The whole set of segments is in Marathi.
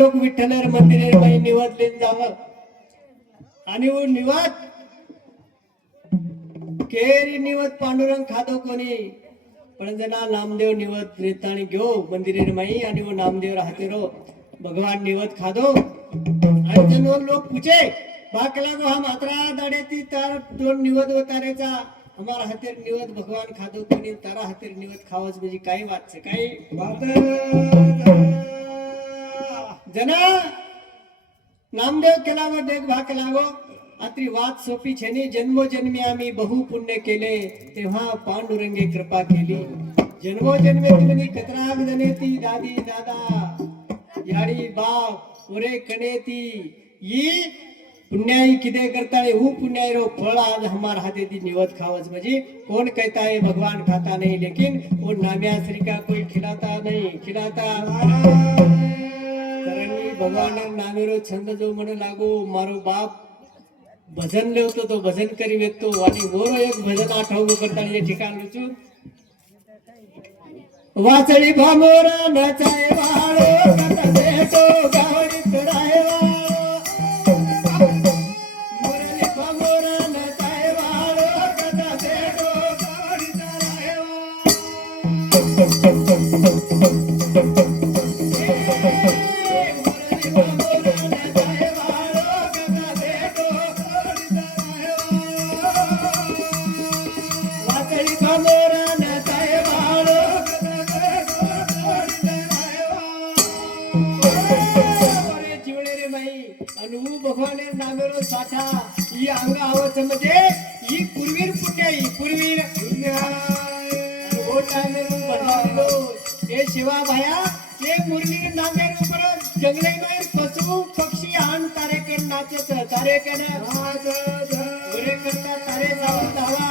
लोक विठ्ठलर मंदिरे बाई निवडले जावं. आणि हो उ निवत केरी निवत पांडुरंग खातो कोणी? पण जना नामदेव निवत रेताणी घेऊ मंदिरे माई आणि वो नामदेव राहते रो. भगवान निवत खादो आणि जन लोक पूछे बाकला गो हम अतरा दाड्याती तर दोन निवत वतारेचा हमारा हातेर निवत भगवान खादो कोणी? तारा हातेर निवत खावाच म्हणजे काही वाटছে काही? जना नामदेव केला व देख भाग लागो अत्री सोपी छेने जन्मोजन्मी आम्ही बहु पुण्य केले. तेव्हा पांडुरंगे कृपा केली. जन्मोजन्मे तुम्ही कतराग जनेती दादी दादा. याडी बाप उरे कणेती ई पुण्याई किदे करता हु पुण्याई रो फळ आज हमार हाते ती निवत खावच म्हणजे कोण कहताय भगवान खाता नहीं लेकिन वो नाम्या श्री का कोई खिलाता नहीं खिलाता. कारण मी भगवान नामेरो छंद जो म्हण लागो मारो बाप भजन लेवतो तो भजन करी वेचतो आणि गोरो एक भजन आठवतो करता हे ठिकाण लुचू वाचळी भामोर नचाय वाळो कथा भेटो आणि हू नामेरो साठा. ही अंग आवच म्हणजे ही पूर्वीर पुण्य पूर्वीर हे शिवा भाया हे मुरलीर नामेरो परत जंगले बाहेर पशु पक्षी आण तारे कर नाचेच तारे कन ओरे करता तारे जाऊ धावा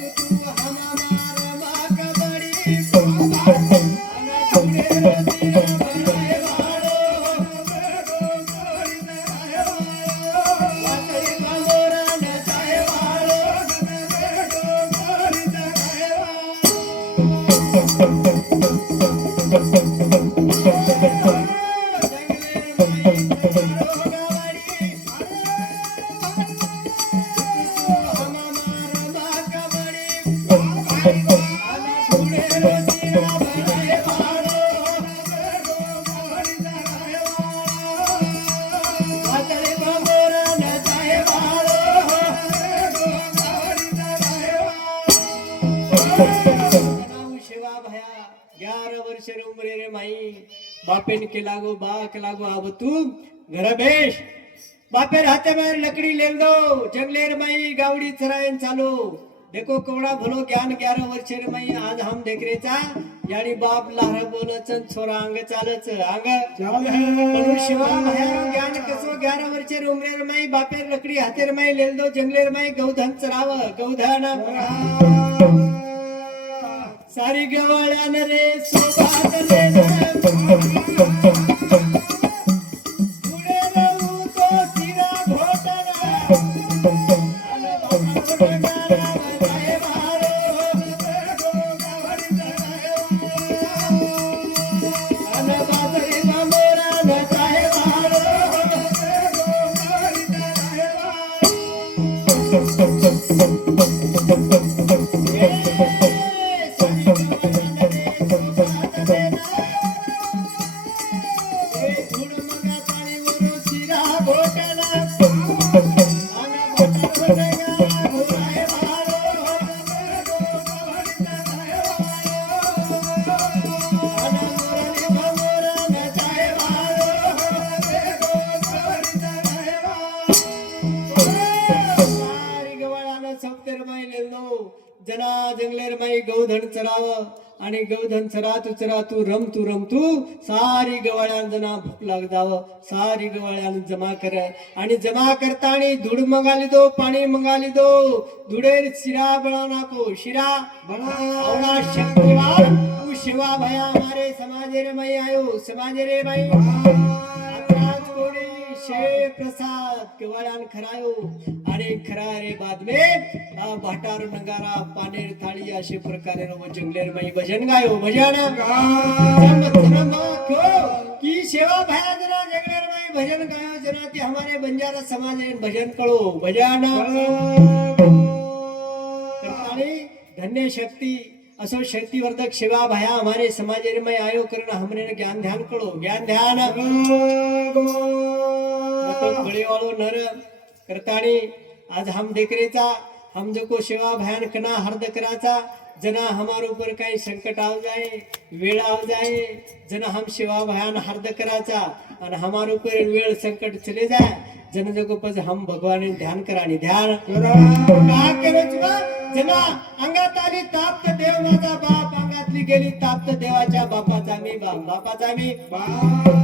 शेवा भया ग्यारह वर्ष रे उमरे रे माई बापेन के लागो बा के लागो अब तू घर बेश बापेर हाते बाहेर लकडी लेल दो जंगलेर माई गावडी चरायन चालो. देखो कवडा भलो ज्ञान ग्यारह वर्ष रे माई आज हम देख रे चा यानी बाप लहर बोलच छोरा अंग चालच अंग शिवा भया ज्ञान कसो ग्यारह वर्ष रे उमरे रे माई बापेर लकडी हातेर माई लेल दो जंगलेर माई गौधन चराव गौधन सारी गवाळ्यान रे सोबात ले पुढे राहू तो शिरा घोटना जना जंगलेर माई गौधन चराव आणि गवधन चरा तू चरा तू रम तू रम तू सारी गवाळ्यान जना भूक लाग जाव सारी गवाळ्यान जमा कर आणि जमा करतानी धूड मंगाली दो पाणी मंगाली दो. धुडेर शिरा बळा नाको शिरा तू शिवा भया हमारे समाजे रे मई आयो समाजे रे मई शे प्रसाद केवळान खरायो आणि खरा रे बाद में आ भाटार नगारा पानेर थाळी असे प्रकारे जंगलेर मई भजन गायो भजन. की सेवा भया जरा जंगलेर मई भजन गायो जरा ते हमारे बंजारा समाज भजन कळो भजन. धन्य शक्ती. असो शक्तिवर्धक शिवा भया हमारे समाज में आयो करना हमने ज्ञान ध्यान करो। ज्ञान ध्यान। बड़े वालो नर करताणी आज हम देखरेचा हम जो को सेवा भयान कना हर्द कराचा जना हमारे ऊपर काही संकट आव जाए वेळ आव जाए जना हम शिवा भयान हर्द कराचा और हमारे ऊपर वेळ संकट चले जाए जन जगो पज हम भगवान ध्यान करानी ध्यान जना अंगात ताप्त देव माझा बाप अंगातली गेली ताप्त देवाच्या बापाचा मी बाप बापाचा मी